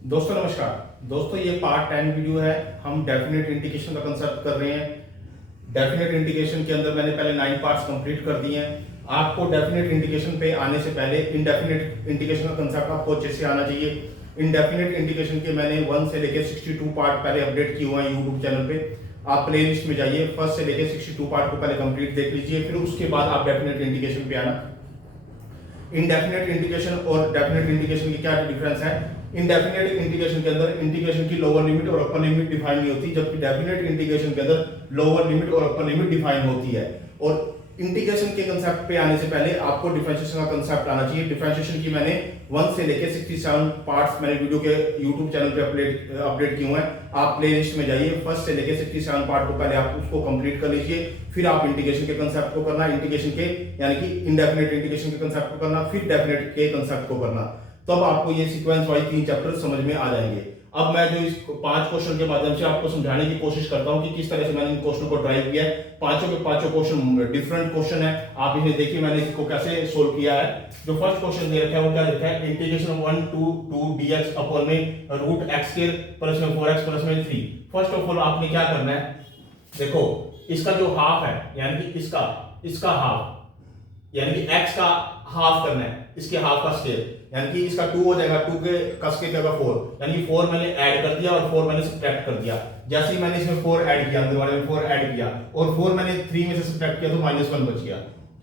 दोस्तों नमस्कार। दोस्तों ये पार्ट 10 वीडियो है। हम डेफिनेट इंटीग्रेशन का कंसेप्ट कर रहे हैं। डेफिनेट इंटीग्रेशन के अंदर मैंने पहले 9 पार्ट्स कंप्लीट कर दिए हैं। आपको डेफिनेट इंटीग्रेशन पे आने से पहले इनडेफिनेट इंटीग्रेशन का कंसेप्ट आपको अच्छे से आना चाहिए। इनडेफिनेट इंटीग्रेशन के मैंने 1 से लेकर 62 पार्ट पहले अपडेट किए हुए हैं यूट्यूब चैनल पे। आप प्ले लिस्ट में जाइए, फर्स्ट से लेकर 62 पार्ट को पहले कंप्लीट देख लीजिए, फिर उसके बाद आप डेफिनेट इंटीग्रेशन पे आना। इनडेफिनेट इंटीग्रेशन और डेफिनेट इंटीग्रेशन की क्या डिफरेंस है? इनडेफिनेट इंटीग्रेशन के अंदर इंटीग्रेशन की लोअर लिमिट और अपर लिमिट डिफाइन नहीं होती, जबकि डेफिनेट इंटीग्रेशन के अंदर लोअर लिमिट और अपर लिमिट डिफाइन होती है। और इंटीग्रेशन के कंसेप्ट पे आने से पहले आपको डिफरेंशिएशन का कंसेप्ट आना चाहिए। डिफरेंशिएशन की मैंने 1 से लेकर 67 पार्ट्स मैंने वीडियो के यूट्यूब चैनल पे अपडेट किए हुए हैं। आप प्ले लिस्ट में जाइए, फर्स्ट से लेकर 67 पार्ट को पहले आप उसको कंप्लीट कर लीजिए, फिर आप इंटीग्रेशन के कंसेप्ट को करना, इंटीग्रेशन के यानी कि इनडेफिनेट इंटीग्रेशन के कंसेप्ट को करना, फिर डेफिनेट के कंसेप्ट को करना। तब आपको ये सीक्वेंस वाइज 3 चैप्टर समझ में आ जाएंगे। अब मैं जो इस 5 क्वेश्चन के माध्यम से आपको समझाने की कोशिश करता हूं कि किस तरह से मैंने इन क्वेश्चन को ड्राइव किया है। पांचों के पांचों क्वेश्चन डिफरेंट क्वेश्चन है। आप इन्हें देखिए मैंने इसको कैसे सोल्व किया है। जो फर्स्ट क्वेश्चन दे रखा है वो क्या लिखा है? इंटीग्रेशन 1 to 2 dx अपॉन में रूट एक्स स्क्वायर प्लस में 4x प्लस में 3। फर्स्ट ऑफ ऑल आपने क्या करना है, देखो इसका जो हाफ है यानी कि इसका हाफ यानी कि x का हाफ करना है, इसके हाफ का स्क्वायर यानी कि इसका 2 हो जाएगा, 2 के का स्क्वायर क्या होगा 4, यानी कि 4 मैंने ऐड कर दिया और 4 मैंने सब्ट्रैक्ट कर दिया। जैसे ही मैंने इसमें 4 ऐड किया, अंदर वाले में 4 ऐड किया और 4 मैंने 3 में से सब्ट्रैक्ट किया तो -1 बच गया।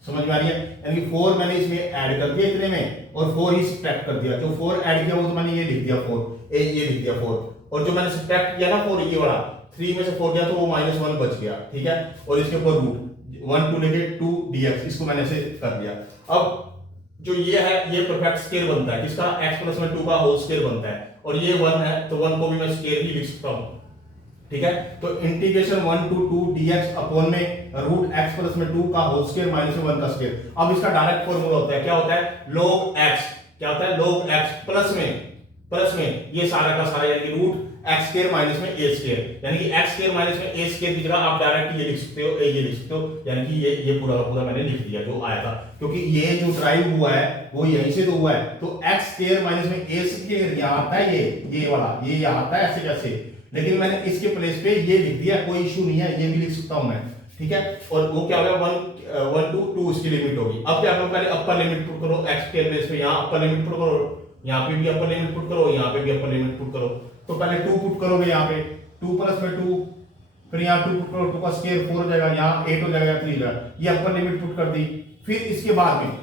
समझ में आ रही है? यानी कि 4 मैंने इसमें ऐड कर दिया इतने में और 4 ही सब्ट्रैक्ट कर दिया। जो 4 ऐड किया वो तो मैंने ये लिख दिया 4, ये लिख दिया 4, और जो मैंने सब्ट्रैक्ट किया ना 4 ये वाला 3 में से 4 गया तो वो -1 बच गया। ठीक है, और इसके ऊपर रूट 1 to लेके 2 dx, इसको मैंने ऐसे कर दिया। अब जो ये है ये परफेक्ट स्क्वायर बनता है, किसका? x प्लस में 2 का होल स्क्वायर बनता है, और ये 1 है तो 1 को भी मैं स्क्वायर ही लिख सकता हूं। ठीक है, तो इंटीग्रेशन 1 to 2 dx अपॉन में रूट x प्लस में 2 का होल स्क्वायर माइनस 1 का स्क्वायर। अब इसका डायरेक्ट फॉर्मूला होता है, क्या होता है? log x। क्या होता है? log x प्लस में ये सारा का सारा यानी रूट एक्स स्क्वायर माइनस में ए स्क्वायर, यानी कि एक्स स्क्वायर माइनस में ए स्क्वायर की जगह आप डायरेक्ट ये लिख सकते हो, ये लिख सकते हो, यानी कि ये पूरा पूरा मैंने लिख दिया जो आया था, क्योंकि ये जो ड्राइव हुआ है वो यहीं से तो हुआ है। तो एक्स स्क्वायर माइनस में ए स्क्वायर यहाँ आता है, ये वाला ये यहाँ आता है ऐसे कैसे, लेकिन मैंने इसके प्लेस पे ये लिख दिया, कोई इशू नहीं है, ये भी लिख सकता हूं मैं। ठीक है, और वो क्या होगा 1 to 2 इसकी लिमिट होगी। अब क्या करो, पहले अपर लिमिट पुट करो एक्स के प्लेस पे, यहाँ अपर लिमिट पुट करो, यहाँ पे भी अपर लिमिट पुट करो, यहाँ पे भी अपर लिमिट पुट करो। तो पहले 2 पुट करोगे यहाँ पे 2 प्लस में 2, फिर यहाँ 2 पुट करो, 2 का स्क्वायर 4 हो जाएगा, यहाँ 8 हो जाएगा, 3 हो जाएगा, ये अपर लिमिट पुट कर दी। फिर इसके बाद में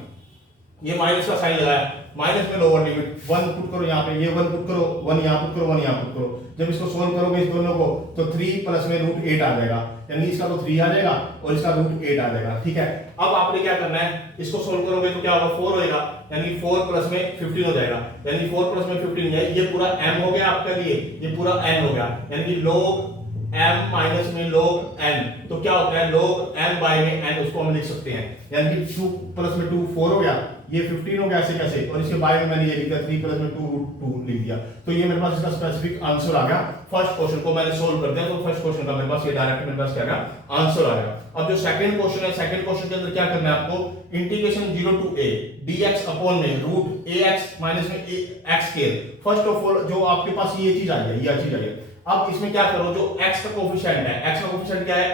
ये माइनस का साइन लगाया, माइनस में लोअर लिमिट 1 पुट करो यहाँ पे, ये 1 पुट करो, 1 यहाँ पुट करो, 1 यहाँ पुट करो। जब इसको सोल्व करोगे इस दोनों को तो 3 प्लस में रूट 8 आ जाएगा, यानी इसका तो 3 आ जाएगा और इसका रूट 8 आ जाएगा। ठीक है, अब आपने क्या करना है, इसको सोल्व करोगे तो क्या होगा 4 होएगा, यानी 4 प्लस में 15 हो जाएगा, यानी 4 प्लस में 15 है, ये पूरा m हो गया आपके लिए, ये पूरा n हो गया, यानी कि log m माइनस में log n, तो क्या होता है log m बाय में n, उसको हम लिख सकते हैं, यानी कि 2 प्लस में 2 4 हो गया, ये 15 हो गया ऐसे कैसे, और इसके बाय में मैंने ये लिख दिया 3 प्लस में 2 रूट 2 लिख दिया। तो ये मेरे पास इसका स्पेसिफिक आंसर आ गया। फर्स्ट क्वेश्चन को मैंने सोल्व कर दिया, तो फर्स्ट क्वेश्चन का मेरे पास ये डायरेक्ट मेरे पास क्या आ गया आंसर आ गया। अब जो सेकंड क्वेश्चन है, सेकंड क्वेश्चन के अंदर क्या करना है आपको, integration 0 to a dx upon में रूट ax माइनस में x square. First of all जो आपके पास ये चीज आ गई, ये चीज आ गई। अब इसमें क्या करो, जो x का कोफिशिएंट है, x का कोफिशिएंट क्या है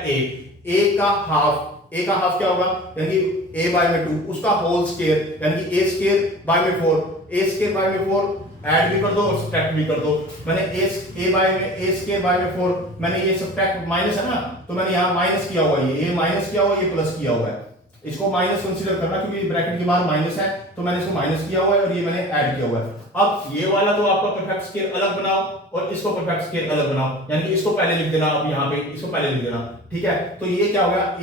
a का हाफ क्या होगा, यानी कि a बाय में 2 उसका होल स्क्वायर, यानी कि a स्क्वायर बाय में 4, a स्क्वायर बाय में 4 ऐड भी कर दो और सब्ट्रैक्ट भी कर दो। मैंने a बाय में a स्क्वायर बाय में 4, मैंने ये सब्ट्रैक्ट माइनस है ना, तो मैंने यहाँ माइनस किया हुआ है, ये माइनस किया हुआ है, ये प्लस किया हुआ है, इसको माइनस कंसीडर करना क्योंकि ब्रैकेट के बाहर माइनस है, तो मैंने इसको माइनस किया हुआ है और ये मैंने ऐड किया हुआ है। अब ये वाला तो आपका परफेक्ट स्क्वायर अलग बनाओ और इसको परफेक्ट स्क्वायर अलग बनाओ, यानी कि इसको पहले लिख देना, अब यहाँ पे इसको पहले लिख देना। ठीक है, तो ये क्या हो गया,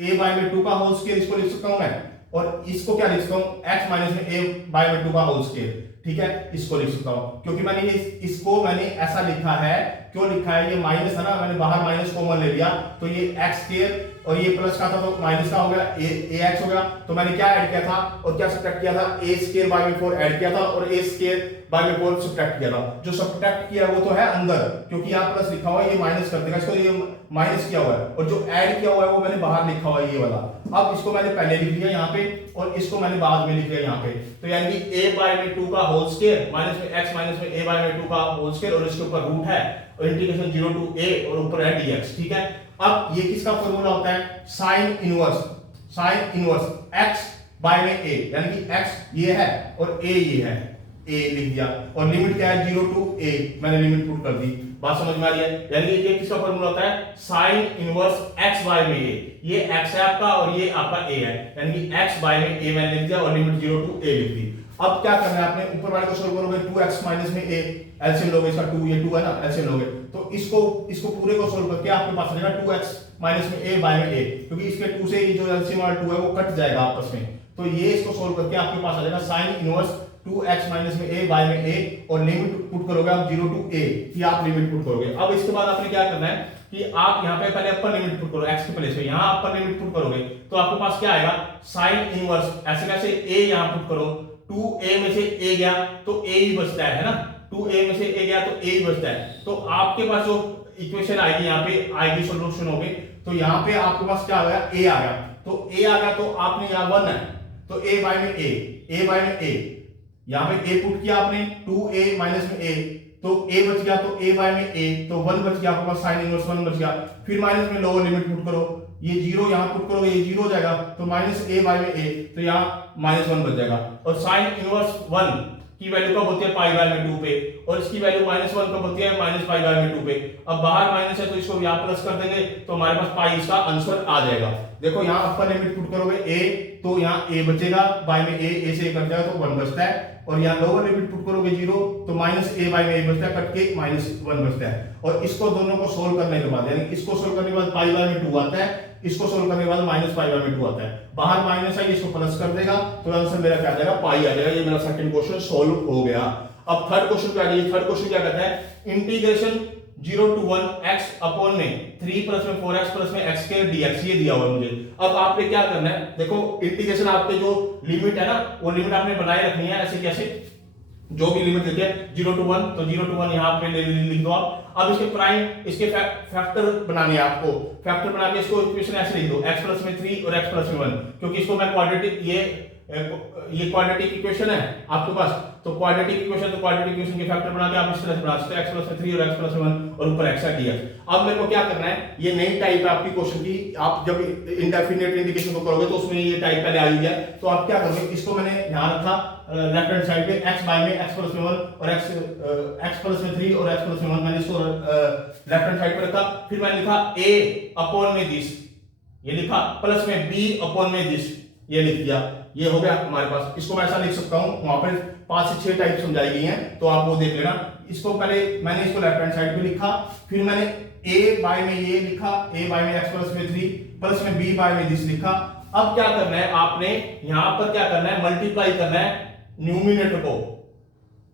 a बाय में 2 का होल स्क्वायर, इसको लिख सकता हूं मैं, और इसको क्या लिख सकता हूं, x माइनस में a बाय में 2 का होल स्क्वायर। ठीक है, इसको लिख सकता हूं क्योंकि मैंने ये इसको मैंने ऐसा लिखा है, क्यों लिखा है, ये माइनस है ना, मैंने बाहर माइनस कॉमन ले लिया, तो ये x स्क्वायर और ये प्लस का था तो माइनस का हो गया, ए एक्स हो गया। तो मैंने क्या ऐड किया था और क्या सब्ट्रैक्ट किया था, ए स्क्वायर बाय में 4 ऐड किया था और ए स्क्वायर बाय में 4 सब्ट्रैक्ट किया था। जो सब्ट्रैक्ट किया वो तो है अंदर, क्योंकि यहाँ प्लस लिखा हुआ है, ये माइनस कर देगा इसको, ये माइनस किया हुआ है, और जो ऐड किया हुआ है वो मैंने बाहर लिखा हुआ है ये वाला। अब इसको मैंने पहले लिख दिया यहाँ पे और इसको मैंने बाद में लिख दिया यहाँ पे। तो यानी कि a बाय में 2 का होल स्क्वायर माइनस में x माइनस में a बाय में 2 का होल स्क्वायर और इसके ऊपर रूट है और इंटीग्रेशन 0 टू a और ऊपर है dx, ठीक है। अब ये किसका फॉर्मूला होता है, साइन इनवर्स x बाय में a, यानी कि x ये है और a ये है, a लिख दिया और लिमिट क्या है 0 टू a, मैंने लिमिट पुट कर दी। बात समझ में आ रही है, यानी कि ये किसका फॉर्मूला होता है, साइन इनवर्स x बाय में a, ये x है आपका और ये आपका a है, यानी कि x बाय में a मैंने लिख दिया और लिमिट 0 टू a लिख दी। अब क्या करना है आपने, ऊपर वाले को सोल्व करोगे 2x माइनस में a, एलसीएम लोगे इसका 2, ये 2 है ना, एलसीएम लोगे तो इसको पूरे को सोल्व करके आपके पास आ जाएगा 2x माइनस में a बाय में a, क्योंकि इसके 2 से ये जो एलसीएम वाला 2 है वो कट जाएगा आपस में। तो ये इसको सोल्व करके आपके पास आ जाएगा साइन इनवर्स 2x माइनस में a बाय में a और लिमिट पुट करोगे आप 0 टू a, ये आप लिमिट पुट करोगे। अब इसके बाद आपने क्या करना है कि आप यहाँ पे पहले अपर लिमिट पुट करो x के प्लेस में, यहाँ अपर लिमिट पुट करोगे तो आपके पास क्या आएगा, साइन इनवर्स ऐसे कैसे a यहाँ पुट करो, 2a में से a गया तो a ही बचता है ना, 2a में से a गया तो a ही बचता है। तो आपके पास जो इक्वेशन आएगी यहाँ पे आएगी, सोल्यूशन होगी, तो यहाँ पे आपके पास क्या आ गया, a आ गया। तो a आ गया तो आपने यहाँ 1 है तो a बाय में a, यहाँ पे a पुट किया आपने 2a माइनस में a, तो a बच गया तो a बाय में a, तो 1 बच गया आपके पास, साइन इनवर्स 1 बच गया। फिर माइनस में लोअर लिमिट पुट करो, ये 0 यहाँ पुट करोगे ये 0 हो जाएगा तो माइनस a बाय में a, तो यहाँ माइनस 1 बच जाएगा। और साइन इनवर्स 1 की वैल्यू कब होती है, पाई बाय में 2 पे, और इसकी वैल्यू माइनस 1 कब होती है, माइनस पाई बाय में 2 पे। अब बाहर माइनस है तो इसको यहाँ प्लस कर देंगे तो हमारे पास पाई इसका आंसर आ जाएगा। देखो यहाँ अपर लिमिट पुट करोगे a तो यहाँ a बचेगा, बाय में a से कट जाएगा तो 1 बचता है, और यहाँ लोअर लिमिट पुट करोगे 0 तो माइनस a बाय में a बचता है, कट के माइनस 1 बचता है। और इसको दोनों को सोल्व करने के बाद, यानी इसको सोल्व करने के बाद पाई बाय में 2 आता है, इसको सोल्व करने के बाद माइनस पाई बाय में 2 आता है, बाहर माइनस है इसको प्लस कर देगा तो आंसर मेरा क्या आ जाएगा, पाई आ जाएगा। ये मेरा सेकंड क्वेश्चन सोल्व हो गया। अब थर्ड क्वेश्चन पे आ जाइए। थर्ड क्वेश्चन क्या कहता है, इंटीग्रेशन 0 टू 1 x अपॉन में 3 प्लस में 4x प्लस में x के dx, ये दिया हुआ है मुझे। अब आपने क्या करना है, देखो इंटीग्रेशन आपके जो लिमिट है ना वो लिमिट आपने बनाए रखनी है, ऐसे कैसे, जो भी लिमिट देते हैं 0 टू 1 तो 0 टू 1 यहाँ पे लिख दो आप। अब इसके प्राइम इसके फैक्टर बनाने हैं आपको, फैक्टर बना के इसको इक्वेशन ऐसे लिख दो, x प्लस में 3 और x प्लस में 1, क्योंकि इसको मैं क्वाड्रेटिक ये क्वाड्रेटिक इक्वेशन है आपके पास, तो क्वाड्रेटिक इक्वेशन तो क्वाड्रेटिक इक्वेशन के फैक्टर बना के आप इस तरह से बना सकते हो, x प्लस में 3 और x प्लस में 1 और ऊपर x है dx। अब मेरे को क्या करना है, ये नई टाइप है आपकी क्वेश्चन की, आप जब इंडेफिनिट इंटीग्रेशन को करोगे तो उसमें ये टाइप पहले आई है, तो आप क्या करोगे, इसको मैंने यहां रखा लेफ्ट हैंड साइड पे x बाय में x प्लस में 1 और x प्लस में 3 और x प्लस में 1, मैंने इसको लेफ्ट हैंड साइड पे रखा। फिर मैंने लिखा a अपॉन में दिस, ये लिखा, प्लस में b अपॉन में दिस, ये लिख दिया, ये हो गया हमारे पास। इसको मैं ऐसा लिख सकता हूं, वहां पर 5 से 6 टाइप समझाई गई हैं तो आप वो देख लेना। इसको पहले मैंने इसको लेफ्ट हैंड साइड पे लिखा, फिर मैंने a बाय में ये लिखा, a बाय में x प्लस में 3 प्लस में b बाय में दिस लिखा। अब क्या करना है आपने, यहां पर क्या करना है, मल्टीप्लाई करना है न्यूमिनेटर को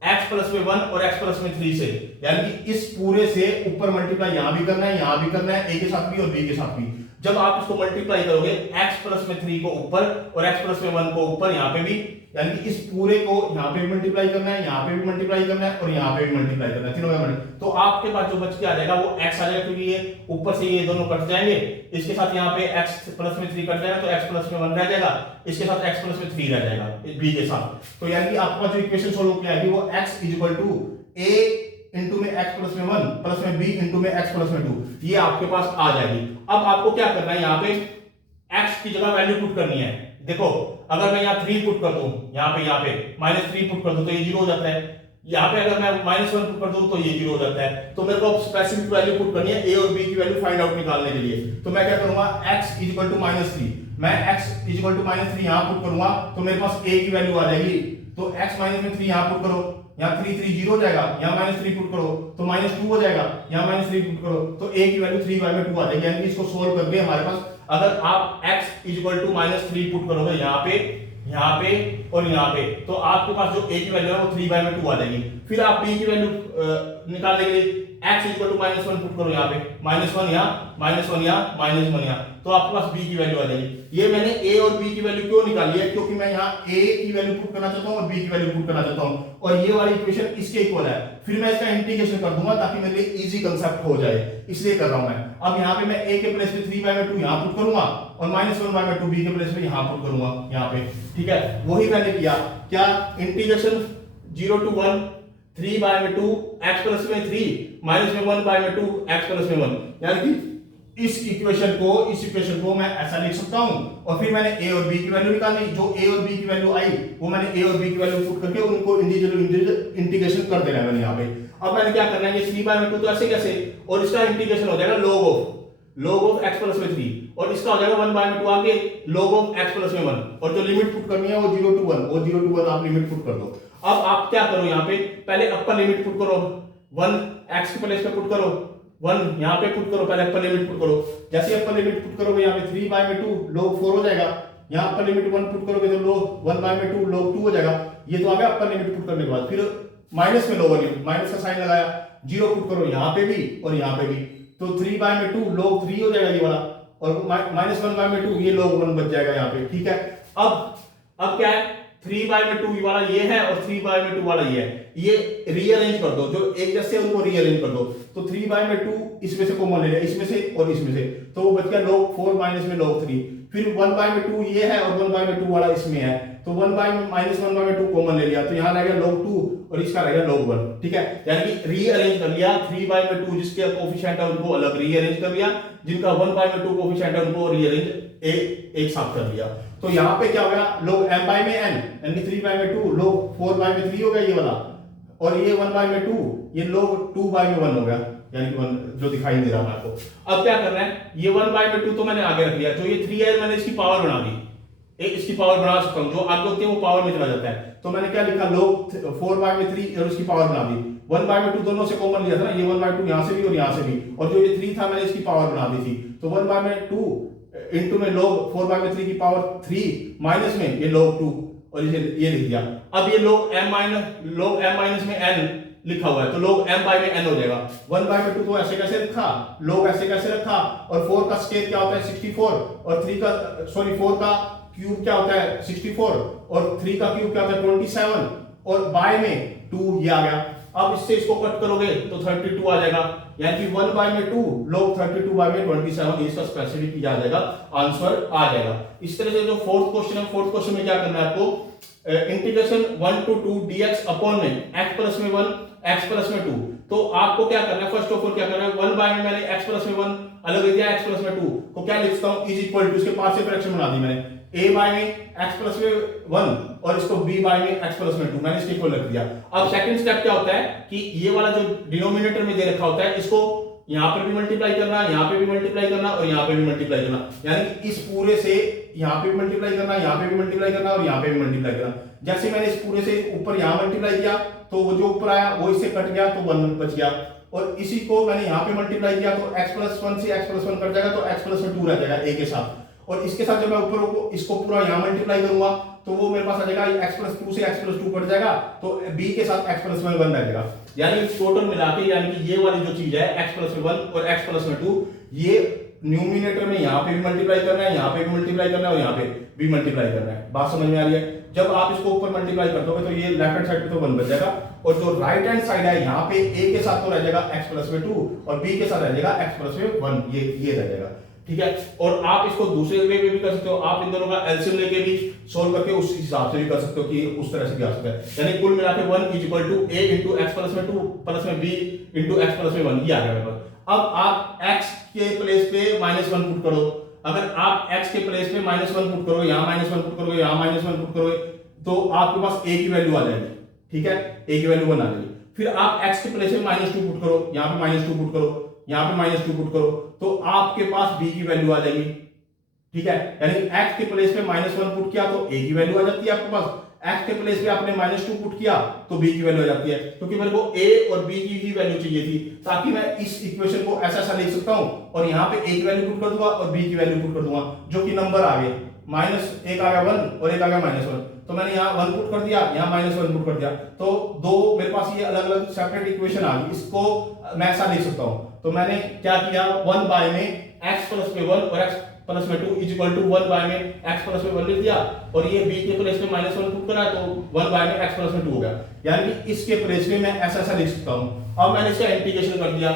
x प्लस में 1 और x प्लस में 3 से, यानी कि इस पूरे से ऊपर मल्टीप्लाई यहां भी करना है, यहां भी करना है, a के साथ भी और b के साथ भी। जब आप इसको मल्टीप्लाई करोगे x प्लस में 3 को ऊपर और x प्लस में 1 को ऊपर, यहाँ पे भी, यानी कि इस पूरे को यहाँ पे भी मल्टीप्लाई करना है, यहाँ पे भी मल्टीप्लाई करना है और यहाँ पे भी मल्टीप्लाई करना है, तीनों में तो आपके पास जो बच के आ जाएगा वो x आ जाएगा, क्योंकि ये ऊपर से ये दोनों कट जाएंगे, इसके साथ यहाँ पे x प्लस में 3 कट जाएगा तो x प्लस में 1 रह जाएगा, इसके साथ x प्लस में 3 रह जाएगा b के साथ। तो यानी कि आपका जो इक्वेशन सोल्व होकर आएगी वो x equal to a into में x प्लस में 1 प्लस में b इंटू में x प्लस में 2, ये आपके पास आ जाएगी। अब आपको क्या करना है, यहाँ पे x की जगह वैल्यू पुट करनी है। देखो अगर मैं यहाँ 3 पुट कर दूं, यहाँ पे -3 पुट कर दूं तो ये 0 हो जाता है, यहाँ पे अगर मैं -1 पुट कर दूं तो ये 0 हो जाता है। तो मेरे को स्पेसिफिक वैल्यू पुट करनी है a और b की वैल्यू फाइंड आउट निकालने के लिए। तो मैं क्या करूंगा, x इक्वल टू -3, मैं x इक्वल टू -3 यहाँ पुट करूंगा तो मेरे पास a की वैल्यू आ जाएगी, तो x माइनस में 3 यहाँ पुट करो, यहाँ 3 3 0 हो जाएगा, यहाँ -3 पुट करो तो -2 हो जाएगा, यहाँ -3 पुट करो तो a की वैल्यू 3 बाय में 2 आ जाएगी। यानी कि इसको सोल्व करके हमारे पास अगर आप x इक्वल टू -3 पुट करोगे यहाँ पे और यहाँ पे, तो आपके पास जो a की वैल्यू है वो 3 बाय में 2 आ जाएगी। फिर आप b की वैल्यू निकालने के लिए x इक्वल टू -1 पुट करो यहाँ पे, -1 यहाँ, -1 यहाँ, -1 यहाँ, तो आपके पास b की वैल्यू आ जाएगी। ये मैंने a और b की वैल्यू क्यों निकाली है, क्योंकि मैं यहाँ a की वैल्यू पुट करना चाहता हूँ और b की वैल्यू पुट करना चाहता हूँ, और ये वाली इक्वेशन इसके इक्वल है। फिर मैं इसका इंटीग्रेशन कर दूंगा ताकि मेरे लिए इजी कंसेप्ट हो जाए, इसलिए कर रहा हूं मैं। अब यहाँ पे मैं a के प्लेस पे 3/2 यहाँ पुट करूंगा और -1/2 b के प्लेस पे यहाँ पुट करूंगा यहाँ पे, ठीक है। वही मैंने किया, क्या इंटीग्रेशन 0 to 1 3/2 x प्लस में 3 माइनस में 1/2 x प्लस में 1, यानी कि इस इक्वेशन को मैं ऐसा लिख सकता हूं। और फिर मैंने a और b की वैल्यू निकाली, जो a और b की वैल्यू आई वो मैंने a और b की वैल्यू पुट करके उनको इंटीग्रेशन कर देना है मैंने यहाँ पे। अब मैंने क्या करना है, ये 3/2 तो ऐसे कैसे, और इसका इंटीग्रेशन हो जाएगा log ऑफ x प्लस में 3, और इसका हो जाएगा 1/2 आगे log ऑफ x प्लस में 1, और जो लिमिट पुट करनी है वो 0 to 1, वो 0 to 1 आप लिमिट पुट कर दो। अब आप क्या करो, यहाँ पे पहले अपर लिमिट पुट करो, 1 x के प्लेस पे पुट करो, 1 यहाँ पे पुट करो, पहले अपर लिमिट पुट करो। जैसे अपर लिमिट पुट करोगे यहाँ पे 3/2 log 4 हो जाएगा, यहाँ अपर लिमिट 1 पुट करोगे तो log 1/2 log 2 हो जाएगा। ये तो आ गया अपर लिमिट पुट करने के बाद। फिर माइनस में लोअर लिमिट, माइनस का साइन लगाया, 0 पुट करो यहाँ पे भी और यहाँ पे भी, तो 3/2 log 3 हो जाएगा ये वाला, और -1/2 ये log 1 बच जाएगा यहाँ पे, ठीक है। अब क्या है, 3/2 वाला ये है और 3/2 वाला ये है, ये रीअरेंज कर दो, जो एक जैसे उनको रीअरेंज कर दो। तो 3/2 इसमें से कॉमन ले लिया, इसमें से और इसमें से, तो वो बच गया log 4 माइनस में log 3। फिर 1/2 ये है और 1/2 वाला इसमें है, तो 1/2 कॉमन ले लिया, तो यहाँ रह गया log 2 और इसका रह गया log 1, ठीक है। यानी कि रीअरेंज कर लिया, 3/2 जिसके कोएफिशिएंट है उनको अलग रीअरेंज कर लिया, जिनका 1/2 कोएफिशिएंट है उनको रीअरेंज एक साथ कर लिया। तो यहाँ पे क्या हो गया, log m by में n, यानी 3/2 log 4/3 हो गया ये वाला, और ये 1/2 ये log 2/1 हो गया, यानी कि 1 जो दिखाई दे रहा है आपको। अब क्या करना है, ये 1/2 तो मैंने आगे रख लिया, जो ये 3 है मैंने इसकी पावर बना दी, इसकी पावर बना सकता हूं, जो आगे होती है वो पावर में चला जाता है। तो मैंने क्या लिखा, log 4/3 और इसकी पावर बना दी, 1/2 दोनों से कॉमन लिया था ना, ये 1/2 यहां से भी और यहां से भी, और जो ये 3 था मैंने इसकी पावर बना दी थी, तो 1/2 इंटू में log 4/3 की पावर 3 माइनस में ये log 2, और ये लिख दिया। अब ये log m माइनस में n लिखा हुआ है, तो log m by में n हो जाएगा। 1/2 तो ऐसे कैसे रखा, log ऐसे कैसे रखा, और 4 का स्क्वायर क्या होता है 64, और 4 का क्यूब क्या होता है 64, और 3 का क्यूब क्या होता है 27, और बाय में 2 ये आ गया। अब इससे इसको कट करोगे तो 32 आ जाएगा, यानी कि 1/2 log 32/27 इसका स्पेसिफिक आ जाएगा, आंसर आ जाएगा। इस तरह से जो फोर्थ क्वेश्चन है, फोर्थ क्वेश्चन में क्या करना है आपको, इंटीग्रेशन 1 to 2 dx अपॉन में x प्लस में 1 x प्लस में 2। तो आपको क्या करना है, फर्स्ट ऑफ ऑल क्या करना है, 1 में मैंने x प्लस में 1 अलग लिख दिया, x प्लस में 2 को क्या लिखता हूं, इज इक्वल टू, इसके पास से फ्रैक्शन बना दी मैंने, a बाय में x प्लस में 1 और इसको b बाय में x प्लस में 2 मैंने इसके इक्वल रख दिया। अब सेकंड स्टेप क्या होता है कि ये वाला जो डिनोमिनेटर में दे रखा होता है, इसको यहां पर भी मल्टीप्लाई करना, यहां पे भी मल्टीप्लाई करना और यहां पे भी मल्टीप्लाई करना, यानी कि इस पूरे से यहां पे भी मल्टीप्लाई करना, यहां पे भी मल्टीप्लाई करना और यहां पे भी मल्टीप्लाई करना। जैसे मैंने इस पूरे से ऊपर यहां मल्टीप्लाई किया तो वो जो ऊपर आया वो इससे कट गया तो 1 बच गया, और इसी को मैंने यहां पे मल्टीप्लाई किया तो x प्लस 1 से x प्लस 1 कट जाएगा तो x प्लस में 2 रह जाएगा a के साथ, और इसके साथ जब मैं ऊपर को इसको पूरा यहां मल्टीप्लाई करूंगा तो वो मेरे पास आ जाएगा x प्लस 2 से x प्लस 2 कट जाएगा तो b के साथ x प्लस में 1 रह जाएगा, यानी टोटल मिला के, यानी कि ये वाली जो चीज है x प्लस में 1 और x प्लस में 2, ये न्यूमिनेटर में यहां पे भी मल्टीप्लाई करना है, यहां पे भी मल्टीप्लाई करना है और यहां पे भी मल्टीप्लाई करना है। बात समझ में आ रही है? जब आप इसको ऊपर मल्टीप्लाई कर दोगे तो ये लेफ्ट हैंड साइड पे तो 1 बच जाएगा, और जो राइट हैंड साइड है यहाँ पे a के साथ तो रह जाएगा x प्लस में 2 और b के साथ रह जाएगा x प्लस में 1, ये रह जाएगा, ठीक है। और आप इसको दूसरे वे में भी कर सकते हो, आप इन दोनों का एलसीएम लेके भी सोल्व करके उस हिसाब से भी कर सकते हो कि उस तरह से भी आ सकता है, यानी कुल मिला के 1 is equal to a into x plus में 2 प्लस में b इंटू x प्लस में 1, ये आ गया मेरे पास। अब आप x के प्लेस पे -1 पुट करो, अगर आप x के प्लेस पे -1 पुट करोगे, यहाँ -1 पुट करोगे, यहाँ -1 पुट करोगे तो आपके पास a की वैल्यू आ जाएगी, ठीक है, a की वैल्यू 1 आ जाएगी। फिर आप x के प्लेस पे -2 पुट करो, यहाँ पे -2 पुट करो, यहाँ पे -2 पुट करो तो आपके पास b की वैल्यू आ जाएगी, ठीक है। यानी x के प्लेस पे -1 पुट किया तो a की वैल्यू आ जाती है आपके पास, x के प्लेस पे आपने -2 पुट किया तो b की वैल्यू आ जाती है, क्योंकि मेरे को a और b की ही वैल्यू चाहिए थी, ताकि मैं इस इक्वेशन को ऐसा लिख सकता हूं और यहाँ पे a की वैल्यू पुट कर दूंगा और b की वैल्यू पुट कर दूंगा, जो कि नंबर आ गए, -1 आ गया 1 और 1 आ गया -1, तो मैंने यहाँ 1 पुट कर दिया, यहाँ -1 पुट कर दिया, तो दो मेरे पास ये अलग अलग सेपरेट इक्वेशन आ गई। इसको मैं ऐसा लिख सकता हूँ। तो मैंने क्या किया, 1 बाय में x प्लस में 1 और x प्लस में 2 इज इक्वल टू 1 बाय में x प्लस में 1 लिख दिया, और ये b के प्लेस में -1 पुट करा तो 1 बाय में x प्लस में 2 हो गया। यानी कि इसके प्लेस में मैं ऐसा ऐसा लिख सकता हूँ। अब मैंने इसका इंटीग्रेशन कर दिया,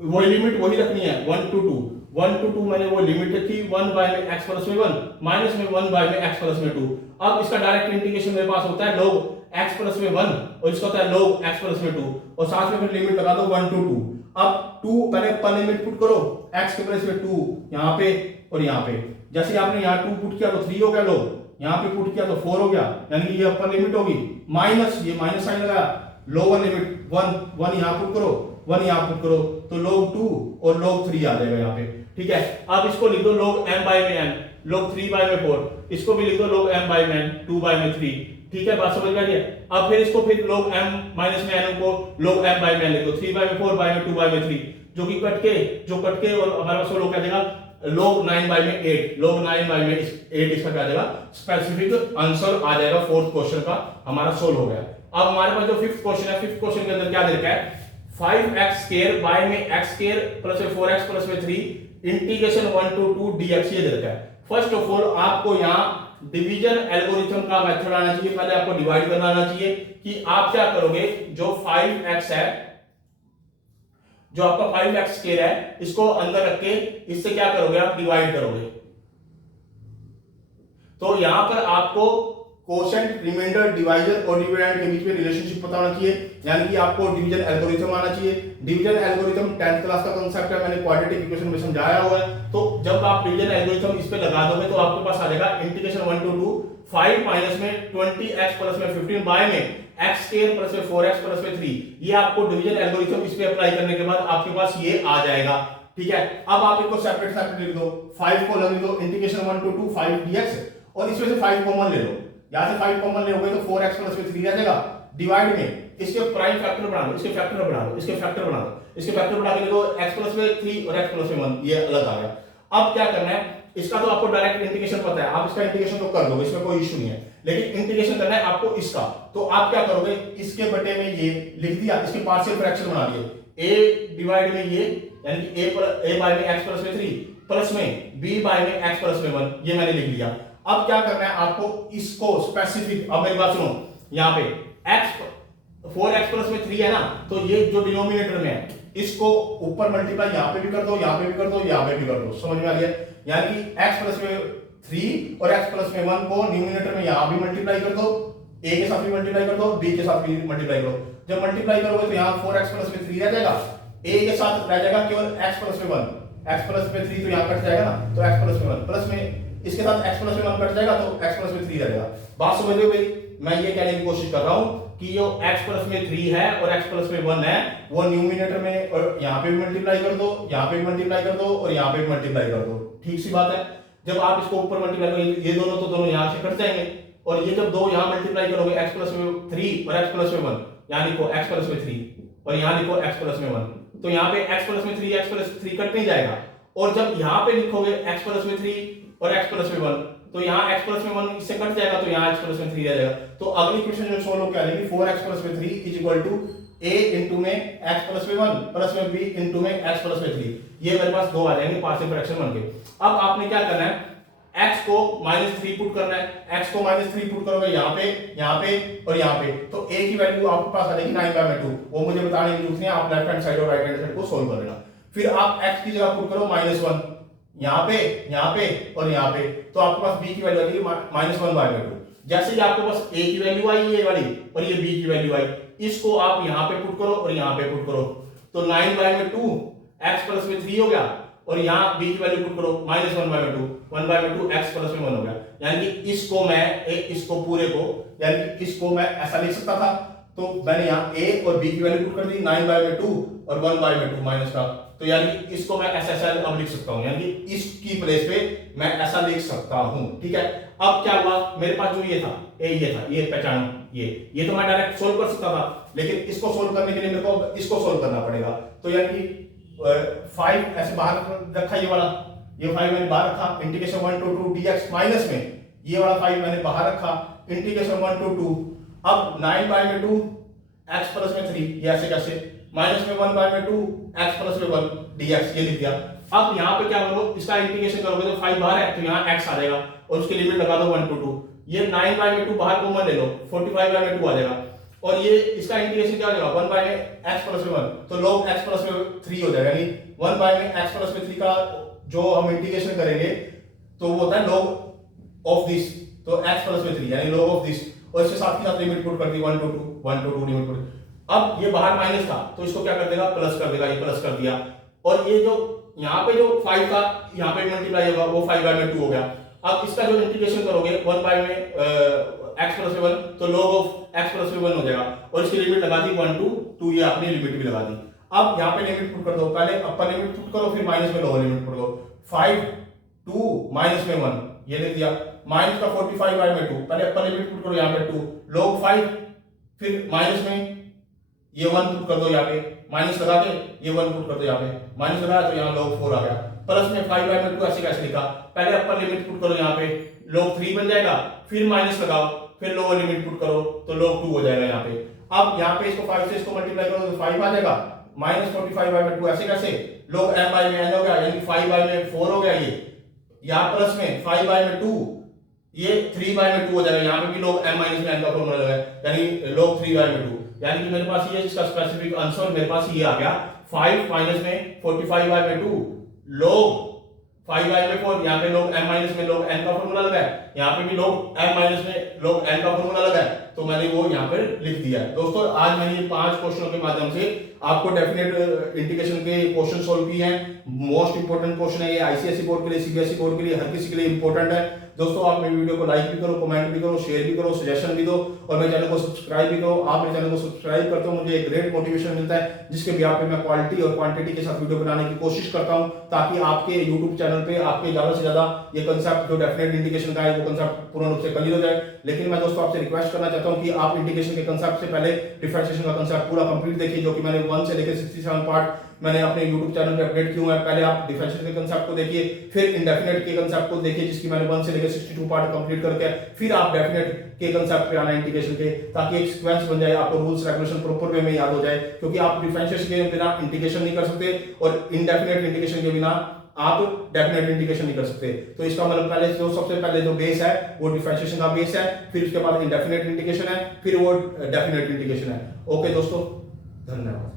वही लिमिट वही रखनी है 1 to 2 मैंने वो लिमिट रखी 1 बाय में x प्लस में 1 माइनस में 1 बाय में x प्लस में 2। अब इसका डायरेक्ट इंटीग्रेशन मेरे पास होता है log x प्लस में 1 और इसका होता है log x प्लस में 2, और साथ में फिर लिमिट लगा दो 1 to 2। अब 2 पहले पर लिमिट पुट करो, x के प्लेस में 2 यहाँ पे और यहाँ पे, जैसे आपने यहाँ 2 पुट किया तो 3 हो गया log, यहाँ पे पुट किया तो 4 हो गया, यानी कि ये अपर लिमिट होगी, माइनस ये माइनस साइन लगाया, लोअर लिमिट 1 यहाँ पुट करो, 1 यहाँ पुट करो, तो log 2 और log 3 आ जाएगा यहाँ पे। ठीक है, अब इसको लिख दो log m बाय में n, log 3 बाय में 4, इसको भी लिख दो log m बाय में n, 2 बाय में 3। ठीक है, बात समझ में आ रही है। अब फिर इसको फिर log m माइनस में n को log m बाय में n लिख दो, 3 बाय में 4 बाय में 2 बाय में 3, जो कट के और हमारे पास log क्या देगा log 9 बाय में 8, log 9 बाय में 8 इसका क्या देगा स्पेसिफिक आंसर आ जाएगा। फोर्थ क्वेश्चन का हमारा सोल्व हो गया। अब हमारे पास जो फिफ्थ क्वेश्चन है, फिफ्थ क्वेश्चन के अंदर क्या दे रखा है, 5x स्क्वायर बाय में x स्क्वायर प्लस में 4x प्लस में 3 इंटीग्रेशन 1 to 2 dx ये दे रखा है। फर्स्ट ऑफ ऑल आपको यहाँ डिवीजन एल्गोरिथम का मेथड आना चाहिए, पहले आपको डिवाइड करना आना चाहिए कि आप क्या करोगे, जो 5x है, जो आपका 5x स्क्वायर है, इसको अंदर रख के इससे क्या करोगे आप डिवाइड करोगे। तो यहां पर आपको कोशेंट, रिमाइंडर, डिवाइजर और डिविडेंड के बीच में रिलेशनशिप पता होना चाहिए, यानी कि आपको डिवीजन एल्गोरिथम आना चाहिए। डिवीजन एल्गोरिथम 10th क्लास का कांसेप्ट है, मैंने क्वाड्रेटिक इक्वेशन में समझाया हुआ है। तो जब आप डिवीजन एल्गोरिथम इस पे लगा दोगे तो आपके पास आ जाएगा इंटीग्रेशन 1 to 2 5 माइनस में 20x प्लस में 15 बाय में x स्क्वायर प्लस में 4x प्लस में 3। ये आपको डिवीजन एल्गोरिथम इस पे अप्लाई करने के बाद आपके पास ये आ जाएगा। ठीक है, अब आप इनको सेपरेट सेपरेट लिख दो, 5 को लिख दो इंटीग्रेशन 1 to 2 5 dx, और इसमें से 5 कॉमन ले लो, यहां से 5 कॉमन लोगे तो 4x प्लस में 3 आ जाएगा। डिवाइड में इसके प्राइम फैक्टर बना लो, इसके फैक्टर बना लो, इसके फैक्टर बना लो, इसके फैक्टर बना के लिखो x प्लस में 3 और x प्लस में 1, ये अलग आ गया। अब क्या करना है, इसका तो आपको डायरेक्ट इंटीग्रेशन पता है, आप इसका इंटीग्रेशन तो कर दोगे, इसमें कोई इशू नहीं है, लेकिन इंटीग्रेशन करना है आपको इसका। तो आप क्या करोगे, इसके बटे में ये लिख दिया, इसके पार्शियल फ्रैक्शन बना दिए, a डिवाइड में ये, यानी कि a बाय में x प्लस में 3 प्लस में b बाय में x प्लस में 1, ये मैंने लिख लिया। अब क्या करना है आपको, इसको स्पेसिफिक, अब मेरी बात सुनो, यहाँ पे x 4x प्लस में 3 है ना, तो ये जो डिनोमिनेटर में है इसको ऊपर मल्टीप्लाई यहाँ पे भी कर दो, यहाँ पे भी कर दो, यहाँ पे भी कर दो, समझ में आ गया। यानी कि x प्लस में 3 और x प्लस में 1 को न्यूमिनेटर में यहाँ भी मल्टीप्लाई कर दो, a के साथ भी मल्टीप्लाई कर दो, b के साथ भी मल्टीप्लाई करो। जब मल्टीप्लाई करोगे तो यहाँ 4x प्लस में 3 रह जाएगा, a के साथ रह जाएगा केवल x प्लस में 1, x प्लस में 3 तो यहाँ कट जाएगा ना, तो x प्लस में 1 प्लस में इसके साथ x प्लस में 1 कट जाएगा तो x प्लस में 3 रह जाएगा। बात समझ रहे हो? मैं ये कहने की कोशिश कर रहा हूं कि जो x प्लस में 3 है और x प्लस में 1 है वो न्यूमिनेटर में और यहाँ पे भी मल्टीप्लाई कर दो, यहाँ पे भी मल्टीप्लाई कर दो और यहाँ पे भी मल्टीप्लाई कर दो। ठीक सी बात है। जब आप इसको ऊपर मल्टीप्लाई करोगे ये दोनों तो दोनों यहाँ से कट जाएंगे, और ये जब दो यहाँ मल्टीप्लाई करोगे x प्लस में 3 और x प्लस में 1, यहाँ लिखो x प्लस में 3 और यहाँ लिखो x प्लस में 1, तो यहाँ पे x प्लस में 3 x प्लस 3 कट नहीं जाएगा। और जब यहाँ पे लिखोगे x प्लस में 3 और x प्लस में 1, तो यहाँ x प्लस में 1 इससे कट जाएगा, तो यहाँ x प्लस में 3 आ जाएगा। तो अगली क्वेश्चन जो सोल्व क्या लेंगे, 4x प्लस में 3 is equal to a into में x प्लस में 1 प्लस में b इंटू में x प्लस में 3। ये मेरे पास दो आ जाएंगे पार्शियल फ्रैक्शन बन के। अब आपने क्या करना है, x को -3 पुट करना है, x को -3 पुट करोगे यहाँ पे और यहाँ पे, तो a की वैल्यू आपके पास आ जाएगी 9/2। वो मुझे बताने की जरूरत नहीं है, आप लेफ्ट हैंड साइड और राइट हैंड साइड को सोल्व कर लेना। फिर आप x की जगह पुट करो -1 यहाँ पे और यहाँ पे, तो आपके पास b की वैल्यू आ जाएगी -1/2। जैसे ही आपके पास a की वैल्यू आई ये वाली और ये b की वैल्यू आई, इसको आप यहाँ पे पुट करो और यहाँ पे पुट करो, तो 9/2 x प्लस में 3 हो गया, और यहाँ b की वैल्यू पुट करो -1/2 x प्लस में 1 हो गया। यानी कि इसको पूरे को, यानी कि इसको मैं ऐसा लिख सकता था, तो मैंने यहाँ a और b की वैल्यू पुट कर दी 9/2 और 1/2 माइनस का, तो यानी कि इसको मैं ऐसा अब लिख सकता हूँ, यानी कि इसकी प्लेस पे मैं ऐसा लिख सकता हूँ। ठीक है, अब क्या हुआ, मेरे पास जो ये था ये पहचानो, ये तो मैं डायरेक्ट सोल्व कर सकता था, लेकिन इसको सोल्व करने के लिए मेरे को इसको सोल्व करना पड़ेगा। तो यानी कि 5 ऐसे बाहर रखा, ये 5 मैंने बाहर रखा, इंटीग्रेशन 1 to 2 dx माइनस में ये वाला 5 मैंने बाहर रखा, इंटीग्रेशन 1 to 2, अब 9 बाय में 2 x प्लस में 3, ये ऐसे कैसे, माइनस में 1 बाय में 2 x प्लस में 1 dx, ये लिख दिया। अब यहाँ पे क्या करो, इसका इंटीग्रेशन करोगे तो 5 बाहर है तो यहाँ x आ जाएगा और उसकी लिमिट लगा दो 1 to 2, ये 9 बाय में 2 बाहर कॉमन ले लो, 45 बाय में 2 आ जाएगा और ये इसका इंटीग्रेशन क्या हो जाएगा 1 बाय में x प्लस में 1, तो log x प्लस में 3 हो जाएगा, यानी 1 बाय में x प्लस में 3 का जो हम इंटीग्रेशन करेंगे तो वो होता है log ऑफ दिस, तो x प्लस में 3 यानी log ऑफ दिस, और इसके साथ ही साथ लिमिट पुट कर दी 1 to 2 लिमिट पुट। अब ये बाहर माइनस था तो इसको क्या कर देगा, प्लस कर देगा, ये प्लस कर दिया, और ये जो यहाँ पे जो 5 था यहाँ पे मल्टीप्लाई होगा वो 5 बाय में 2 हो गया। अब इसका जो इंटीग्रेशन करोगे 1 बाय में x प्लस में 1, तो log ऑफ x प्लस में 1 हो जाएगा और इसकी लिमिट लगा दी 1 to 2, ये आपने लिमिट भी लगा दी। अब यहाँ पे लिमिट पुट कर दो, पहले अपर लिमिट पुट करो फिर माइनस में लोअर लिमिट पुट करो, 5 2 माइनस में 1, ये लिख दिया, माइनस का 45 बाय में 2, पहले अपर लिमिट पुट करो यहाँ पे 2 log 5, फिर माइनस में ये 1 पुट कर दो यहाँ पे, माइनस लगा के ये 1 पुट कर दो यहाँ पे, माइनस लगाया तो यहाँ log 4 आ गया, प्लस में 5 बाय में 2 ऐसे कैसे लिखा, पहले अपर लिमिट पुट करो यहाँ पे log 3 बन जाएगा, फिर माइनस लगाओ, फिर लोअर लिमिट पुट करो तो log 2 हो जाएगा यहाँ पे। अब यहाँ पे इसको 5 से इसको मल्टीप्लाई करो तो 5 आ जाएगा, माइनस 45 बाय में 2 ऐसे कैसे, log m बाय में n हो गया, यानी 5 बाय में 4 हो गया, ये यहाँ प्लस में 5 बाय में 2, ये 3 बाय में 2 हो जाएगा, यहाँ पे भी log m माइनस में n का फॉर्मूला लगा है, यानी log 3 बाय में 2, यानी कि मेरे पास ये इसका स्पेसिफिक आंसर मेरे पास ये आ गया 5 माइनस में 45 बाय में 2 log 5 बाय में 4, यहाँ पे log m माइनस में log n का फॉर्मूला लगा है, यहाँ पे भी log m माइनस में log n का फॉर्मूला लगा है, तो मैंने वो यहाँ पर लिख दिया है। दोस्तों आज मैंने ये 5 क्वेश्चनों के माध्यम से आपको डेफिनेट इंटीग्रेशन के क्वेश्चन सॉल्व किए हैं। मोस्ट इंपोर्टेंट क्वेश्चन है ये, आईसीएसई बोर्ड के लिए, सीबीएसई बोर्ड के लिए, हर किसी के लिए इंपॉर्टेंट है। दोस्तों आप मेरे वीडियो को लाइक भी करो, कमेंट भी करो, शेयर भी करो, सजेशन भी दो और मेरे चैनल को सब्सक्राइब भी करो। आप मेरे चैनल को सब्सक्राइब करते हो मुझे एक ग्रेट मोटिवेशन मिलता है, जिसके बिहाफ पे मैं क्वालिटी और क्वांटिटी के साथ वीडियो बनाने की कोशिश करता हूं, ताकि आपके यूट्यूब चैनल पे आपके ज्यादा से ज्यादा ये कंसेप्ट जो डेफिनेट इंटीग्रेशन का है वो कंसेप्ट पूर्ण रूप से क्लियर हो जाए। लेकिन मैं दोस्तों आपसे रिक्वेस्ट करना चाहता हूं कि आप इंटीग्रेशन के कंसेप्ट से पहले डिफरेंशिएशन का कंसेप्ट पूरा कंप्लीट देखिए, जो कि मैंने 1 से लेकर 67 पार्ट मैंने अपने YouTube चैनल पे अपडेट किया है। पहले आप डिफरेंशिएशन के कंसेप्ट को देखिए, फिर इंडेफिनेट के कंसेप्ट को देखिए, जिसकी मैंने 1 से लेकर 62 पार्ट कंप्लीट करके फिर आप डेफिनेट के कंसेप्ट पे आना इंटीग्रेशन के, ताकि एक सीक्वेंस बन जाए, आपको रूल्स रेगुलेशन प्रॉपर वे में याद हो जाए, क्योंकि आप डिफरेंशिएशन के बिना इंटीग्रेशन नहीं कर सकते और इनडेफिनेट इंटीग्रेशन के बिना आप डेफिनेट इंटीग्रेशन नहीं कर सकते। तो इसका मतलब पहले जो सबसे पहले जो बेस है वो डिफरेंशिएशन का बेस है, फिर उसके बाद इंडेफिनेट इंटीग्रेशन है, फिर वो डेफिनेट इंटीग्रेशन है। ओके दोस्तों, धन्यवाद।